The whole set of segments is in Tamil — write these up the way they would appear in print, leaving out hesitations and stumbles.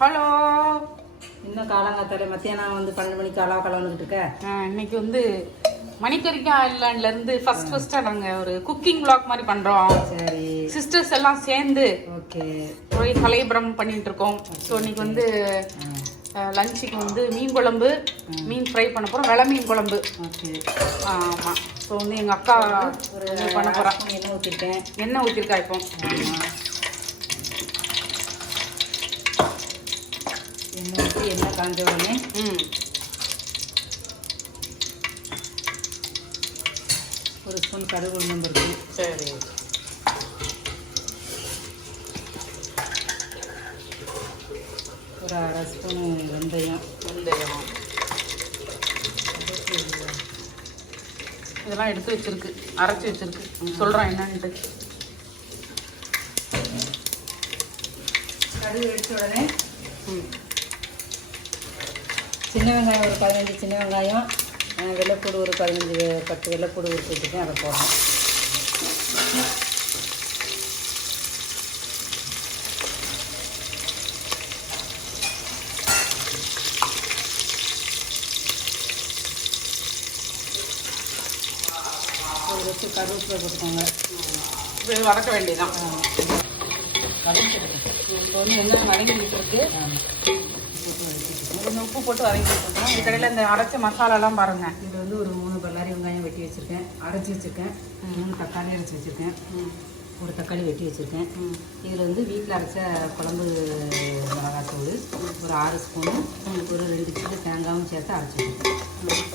ஹலோ. இன்னும் காலங்காத்தால மத்தியானம் வந்து 12 மணிக்கு கலந்துக்கிட்டு இருக்க. இன்னைக்கு வந்து மணிக்கரிக்கா ஐலாண்ட்லேருந்து ஃபர்ஸ்ட்டாக நாங்கள் ஒரு குக்கிங் vlog மாதிரி பண்ணுறோம். சரி, சிஸ்டர்ஸ் எல்லாம் சேர்ந்து ஓகே போய் கலைபுரம் பண்ணிட்டு இருக்கோம். ஸோ இன்னைக்கு வந்து லஞ்சுக்கு வந்து மீன் குழம்பு, மீன் ஃப்ரை பண்ண போகிறோம். வெலை மீன் குழம்பு. ஓகே, ஆமாம். ஸோ வந்து எங்கள் அக்கா ஒரு பண்ண போகிறேன். எண்ணெய் ஊற்றிருக்கேன். எண்ணெய் ஊற்றிருக்கா இப்போ. எண்ணெய் ஊற்றி எண்ணெய் காஞ்ச உடனே ஒரு ஸ்பூன் கடுகு உளுந்தம் பருப்பு. சரி. ஒரு அரை ஸ்பூன் வெந்தயம். இதெல்லாம் எடுத்து வச்சிருக்கு, அரைச்சி வச்சிருக்கு. சொல்கிறேன் என்னன்ட்டு. கடுகு வெடிச்ச உடனே சின்ன வெங்காயம் ஒரு 15 சின்ன வெங்காயம், வெள்ளைப்பூடு ஒரு 10 வெள்ளைப்பூடு உரிச்சு வச்சுருக்கேன், அதை போடணும். ஒரு வச்சு கருவேப்பிலை போட்டுக்கோங்க. இது வதக்க வேண்டியதான். இப்போ வந்து வெங்காயம் வதங்கிட்டு இருக்கு. கொஞ்சம் உப்பு போட்டு வதக்கி வச்சுருக்கோம். இது கடையில் இந்த அரைச்ச மசாலாலாம் பாருங்கள். இது வந்து ஒரு 3 பல்லாரி வெங்காயம் வெட்டி வச்சுருக்கேன், அரைச்சி வச்சுருக்கேன். 3 தக்காளி அரைச்சி வச்சுருக்கேன், ஒரு தக்காளி வெட்டி வச்சுருக்கேன். இதில் வந்து வீட்டில் அரைச்ச குழம்பு மிளகாத்தூள் ஒரு 6 ஸ்பூனு, ஒரு 2 கிலோ தேங்காயும் சேர்த்து அரைச்சி வச்சுருக்கேன்.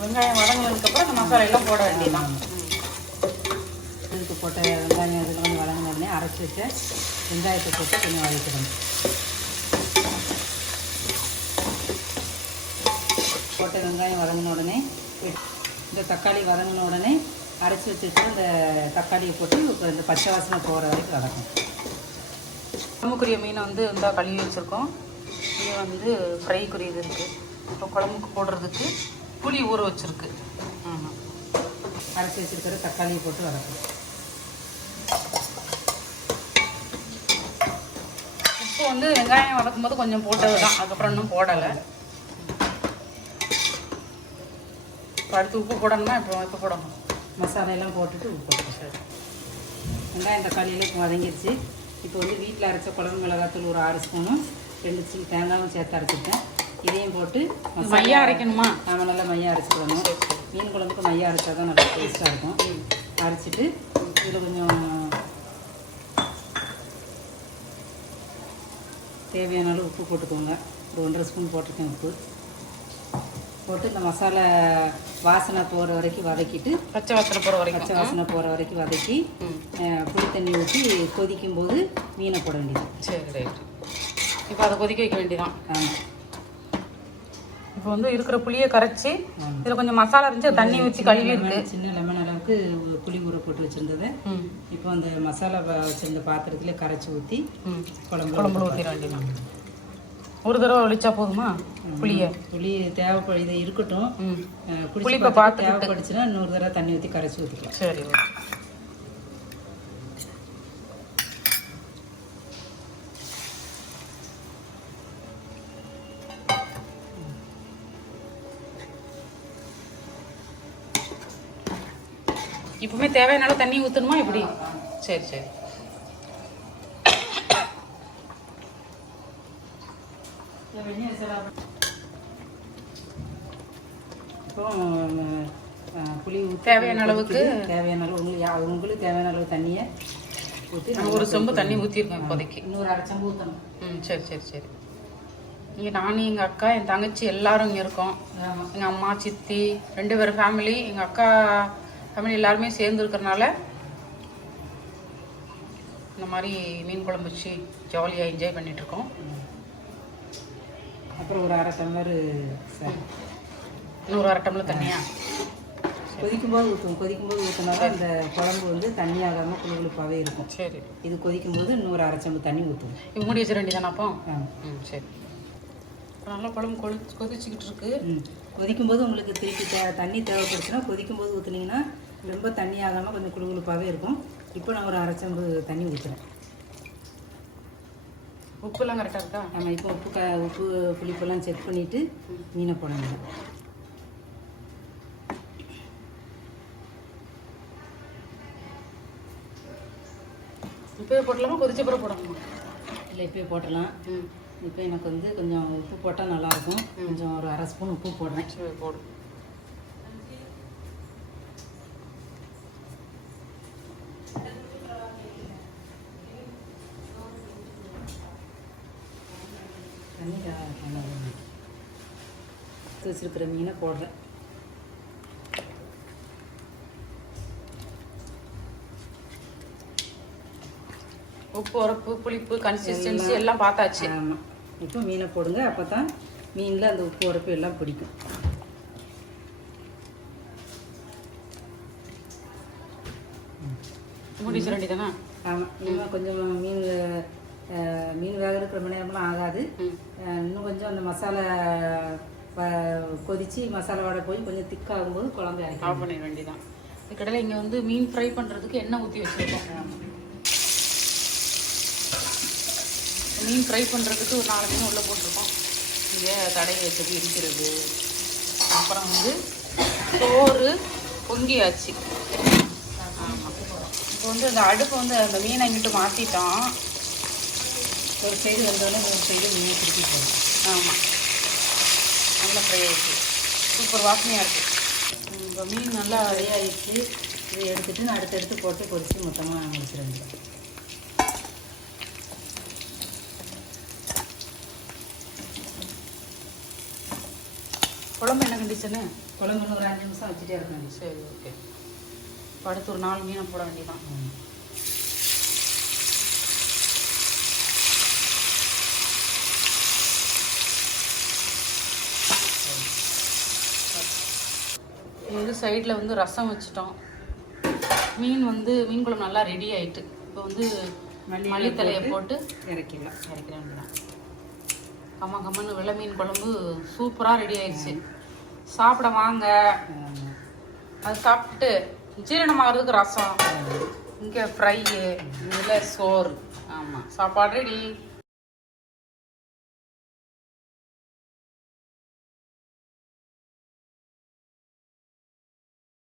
வெங்காயம் வதங்கினதுக்கப்புறம் இந்த மசாலா எல்லாம் போட வேண்டியதான். இதுக்கு போட்ட வெங்காயம் இதில் வந்து வதங்கின உடனே அரைச்சி வச்ச வெங்காயத்தை போட்டு கொஞ்சம் வதக்கிடணும். போட்ட வெங்காயம் வதங்கின உடனே இந்த தக்காளி வதங்கின உடனே அரைச்சி வச்சுட்டு இந்த தக்காளியை போட்டு இந்த பச்சை வாசனை போகிற வரைக்கும் வதக்கணும். குழம்புக்குரிய மீனை வந்து இந்த கழுவி வச்சுருக்கோம். இது வந்து ஃப்ரைக்குரியது இருக்குது. இப்போ குழம்புக்கு போடுறதுக்கு புளி ஊற வச்சுருக்கு. ஆமாம், அரைச்சி வச்சுருக்கிற தக்காளியை போட்டு வதக்கணும். உப்பு வந்து வெங்காயம் வதக்கும் போது கொஞ்சம் போட்டது தான், அதுக்கப்புறம் இன்னும் போடலை. இப்போ அடுத்து உப்பு போடணும்னா இப்போ போடணும். மசாலையெல்லாம் போட்டுட்டு உப்பு போட்டு சார். வெங்காயம் தக்காளியெல்லாம் வதங்கிடுச்சு. இப்போ வந்து வீட்டில் அரைச்ச குழம்பு மிளகாத்தூள் ஒரு 6 ஸ்பூனும் 2 சில்லி தேங்காயும் சேர்த்து அரைச்சிட்டேன். இதையும் போட்டு மையா அரைக்கணுமா? நாங்கள் நல்லா மையா அரைச்சிடணும். மீன் குழம்புக்கு மையா அரைச்சா தான் நல்லா டேஸ்ட்டாக இருக்கும். அரைச்சிட்டு இதில் கொஞ்சம் தேவையான அளவு உப்பு போட்டுக்கோங்க. ஒரு 1.5 ஸ்பூன் போட்டிருக்கேன் உப்பு போட்டு இந்த மசாலா வாசனை போகிற வரைக்கும் வதக்கிட்டு, பச்சை வாசனை போகிற வரைக்கும் வதக்கி புளி தண்ணி ஊற்றி கொதிக்கும் போது மீனை போட வேண்டியது. சரி, ரைட். இப்போ அதை கொதிக்க வைக்க வேண்டியதான். ஆமாம். இப்போ வந்து இருக்கிற புளியை கரைச்சி இதில் கொஞ்சம் மசாலா இருந்துச்சு, தண்ணி ஊற்றி கழுவி இருக்கு. சின்ன லெமன் அளவுக்கு புளி ஊற போட்டு வச்சுருந்தது. இப்போ அந்த மசாலா வச்சுருந்த பாத்திரத்தில் கரைச்சி ஊற்றி குழம்புல ஊற்றிட வேண்டியதான். ஒரு தடவை ஒழிச்சா போதுமா? புளி தேவைப்படும், இது இருக்கட்டும். புளிப்பை பார்த்து தேவைப்படுச்சுன்னா இன்னொரு தடவை தண்ணி ஊற்றி கரைச்சி ஊற்றிக்கலாம். சரி. இப்பவுமே தேவையான அளவு தண்ணி ஊற்றணுமா எப்படி? சரி சரி. இப்போ புளி தேவையான அளவு உங்களுக்கு தேவையான அளவு தண்ணியை ஊற்றி ஒரு சொம்பு தண்ணி ஊற்றிருக்கோம். இப்போதைக்கு இன்னொரு அரை சொம்பு ஊற்றணும். சரி சரி சரி. இங்கே நானும் எங்கள் அக்கா, என் தங்கச்சி எல்லாரும் இங்கே இருக்கோம். எங்கள் அம்மா, சித்தி 2 பேர் ஃபேமிலி, எங்கள் அக்கா ஃபேமிலி எல்லாருமே சேர்ந்து இருக்கிறனால இந்த மாதிரி மீன் குழம்பு வச்சு ஜாலியாக என்ஜாய் பண்ணிகிட்ருக்கோம். அப்புறம் ஒரு 1/2 டம்ளர் சார், இன்னொரு 1/2 டம்ளர் தண்ணியா கொதிக்கும்போது ஊற்றினா தான் அந்த குழம்பு வந்து தண்ணி ஆகாமல் குழுகுழுப்பாகவே இருக்கும். சரி. இது கொதிக்கும்போது இன்னொரு 1/2 சம்பு தண்ணி ஊற்றுவோம். இது மூடி வச்சிட வேண்டியதானே அப்போ? சரி. நல்லா குழம்பு கொதிச்சுக்கிட்டு இருக்கு. கொதிக்கும்போது உங்களுக்கு திருப்பி தண்ணி தேவைப்படுச்சுன்னா கொதிக்கும்போது ஊற்றுனீங்கன்னா ரொம்ப தண்ணி ஆகாமல் கொஞ்சம் குழுகுழுப்பாகவே இருக்கும். இப்போ நான் ஒரு 1/2 சம்பு தண்ணி ஊற்றுறேன். உப்புலாம் கரெக்டாக இருக்கா? நம்ம இப்போ உப்பு புளிப்பெல்லாம் செக் பண்ணிவிட்டு மீனை போடணும். இப்போயே போடலாமா கொதிச்ச பிறகு போடணுமா? இல்லை இப்போயே போட்டலாம். இப்போ எனக்கு வந்து கொஞ்சம் உப்பு போட்டால் நல்லாயிருக்கும். கொஞ்சம் ஒரு 1/2 ஸ்பூன் உப்பு போடுறேன். சரி போடு. தண்ணி வச்சுருக்கிற மீனை போடுறேன். உப்பு உரப்பு புளிப்பு கன்சிஸ்டன்சி எல்லாம் பார்த்தாச்சு. ஆமாம், இப்போ மீனை போடுங்க. அப்போ தான் மீனில் அந்த உப்பு உரப்பு எல்லாம் பிடிக்கும். முடிச்சு வேண்டியதானே? ஆமாம், இன்னும் கொஞ்சம் மீன் வேகிறதுக்கு ரொம்ப நேரம்லாம் ஆகாது. இன்னும் கொஞ்சம் அந்த மசாலா கொதித்து மசாலாவோட போய் கொஞ்சம் திக்காகும்போது குழம்பு ஆஃப் பண்ணிட வேண்டியதான். இதுக்கடையில் இங்கே வந்து மீன் ஃப்ரை பண்ணுறதுக்கு எண்ணெய் ஊற்றி வச்சுருக்கோம். மீன் ஃப்ரை பண்ணுறதுக்கு ஒரு 4 மீன் உள்ளே போட்டிருக்கோம். இங்கே தடவை வச்சது இருக்கிறது. அப்புறம் வந்து சோறு பொங்கியாச்சு. இப்போ வந்து அந்த அடுப்பு வந்து அந்த மீனை இங்கிட்டு மாற்றிட்டோம். ஒரு சைடு வந்தோடனே ஒரு சைடு மீன் திருப்பி போடும். ஆமாம், நல்லா ஃப்ரை ஆகிடுச்சு. சூப்பர் வாசனையாக இருக்குது. இப்போ மீன் நல்லா ஃப்ரை ஆகிடுச்சு. இதை எடுத்துகிட்டு நான் அடுத்தடுத்து போட்டு பொரித்து மொத்தமாக முடிச்சிருந்தேன். குழம்பு என்ன கண்டிஷனு? குழம்பு ஒரு 5 நிமிஷம் வச்சுட்டே இருக்கேன். சரி, ஓகே. இப்போ அடுத்து ஒரு 4 மீனை போட வேண்டியதான். இது சைடில் வந்து ரசம் வச்சுட்டோம். மீன் குழம்பு நல்லா ரெடி ஆகிட்டு. இப்போ வந்து மல்லித்தலையை போட்டு இறக்கிட வேண்டியதான். கம்மன்னு வெள்ளை மீன் குழம்பு சூப்பராக ரெடி ஆயிடுச்சு. சாப்பிட வாங்க. அது சாப்பிட்டு ஜீரணமாகிறதுக்கு ரசம், இங்கே ஃப்ரை, இதில் சோறு. ஆமாம், சாப்பாடு ரெடி.